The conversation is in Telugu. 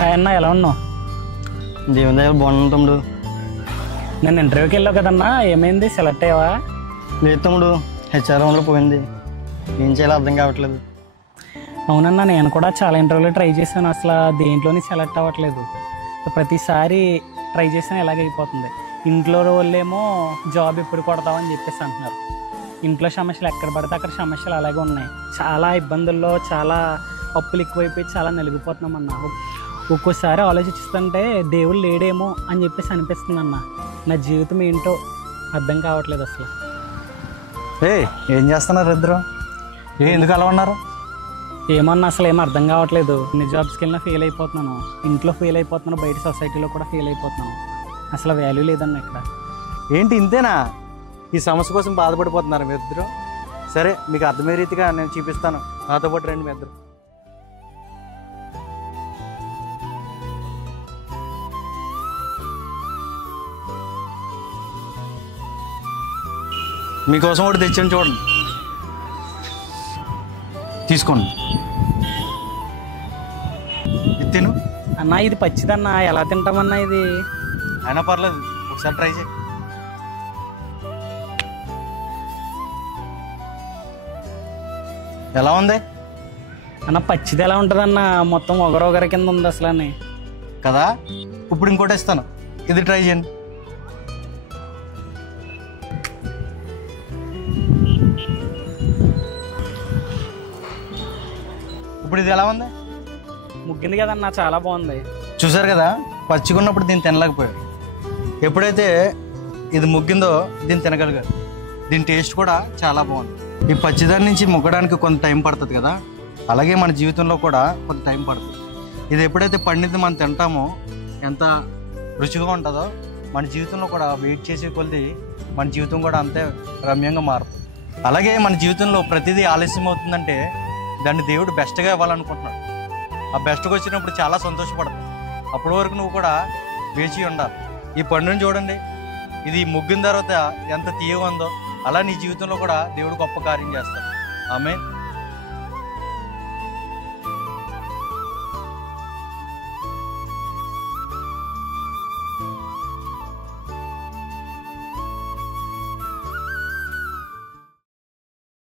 హాయ్ అన్న, ఎలా ఉన్నావు? దేవుని దగ్గర బాగున్నాను తమ్ముడు. నేను ఇంటర్వ్యూకి వెళ్ళావు కదన్నా, ఏమైంది? సెలెక్ట్ అయ్యావా? లేదు తమ్ముడు, హెచ్ఆర్ రౌండ్లో పోయింది. ఏం చేయాలో అర్థం కావట్లేదు. అవునన్నా, నేను కూడా చాలా ఇంటర్వ్యూలో ట్రై చేశాను, అసలు దేంట్లోని సెలెక్ట్ అవ్వట్లేదు. ప్రతిసారి ట్రై చేసినా ఇలాగే అయిపోతుంది. ఇంట్లో వాళ్ళేమో జాబ్ ఎప్పుడు కొడతావని చెప్పేసి అంటున్నారు. ఇంట్లో సమస్యలు ఎక్కడ పడితే అక్కడ సమస్యలు అలాగే ఉన్నాయి. చాలా ఇబ్బందుల్లో, చాలా అప్పులు ఎక్కువైపోయి చాలా నలిగిపోతున్నాం అన్న. ఒక్కోసారి ఆలోచిస్తుంటే దేవుడు లేడేమో అని చెప్పేసి అనిపిస్తుంది అన్న. నా జీవితం ఏంటో అర్థం కావట్లేదు అసలు. ఏం చేస్తున్నారు ఇద్దరు? ఎందుకు అలా ఉన్నారు? ఏమన్నా అసలు ఏం అర్థం కావట్లేదు. ఎన్ని జాబ్స్కి వెళ్ళినా ఫెయిల్ అయిపోతున్నాను, ఇంట్లో ఫెయిల్ అయిపోతున్నాను, బయట సొసైటీలో కూడా ఫెయిల్ అయిపోతున్నాను. అసలు వాల్యూ లేదన్న ఇక్కడ. ఏంటి ఇంతేనా? ఈ సమస్య కోసం బాధపడిపోతున్నారు మీ ఇద్దరు? సరే, మీకు అర్థమయ్యే రీతిగా నేను చూపిస్తాను. నాతో పాటు రండి మీ ఇద్దరు. మీకోసం ఒకటి తెచ్చాను, చూడండి, తీసుకోండి. తిను అన్నా. ఇది పచ్చిదన్నా, ఎలా తింటామన్నా ఇది? అయినా పర్లేదు, ఒకసారి ట్రై చేయి. ఎలా ఉంది అన్న? పచ్చిది ఎలా ఉంటుందన్నా? మొత్తం ఒకరొకరి కింద ఉంది అసలు అని కదా. ఇప్పుడు ఇంకోటి ఇస్తాను, ఇది ట్రై చేయండి. ఇప్పుడు ఇది ఎలా ఉంది? ముగ్గింది కదన్నా, చాలా బాగుంది. చూసారు కదా, పచ్చిగున్నప్పుడు దీన్ని తినలేకపోయారు. ఎప్పుడైతే ఇది ముగ్గిందో దీన్ని తినగలిగారు. దీని టేస్ట్ కూడా చాలా బాగుంది. ఈ పచ్చిదాని నుంచి ముగ్గడానికి కొంత టైం పడుతుంది కదా, అలాగే మన జీవితంలో కూడా కొంత టైం పడుతుంది. ఇది ఎప్పుడైతే పండింది మనం తింటామో ఎంత రుచిగా ఉంటుందో, మన జీవితంలో కూడా వెయిట్ చేసే కొద్ది మన జీవితం కూడా అంతే రమ్యంగా మారుతుంది. అలాగే మన జీవితంలో ప్రతిదీ ఆలస్యం అవుతుందంటే దాన్ని దేవుడు బెస్ట్గా ఇవ్వాలనుకుంటున్నాడు. ఆ బెస్ట్గా వచ్చినప్పుడు చాలా సంతోషపడతావు. అప్పటి వరకు నువ్వు కూడా వేచి ఉండాలి. ఈ పండుని చూడండి, ఇది ముగ్గిన తర్వాత ఎంత తీయగా ఉందో, అలా నీ జీవితంలో కూడా దేవుడు గొప్ప కార్యం చేస్తాడు. ఆమేన్.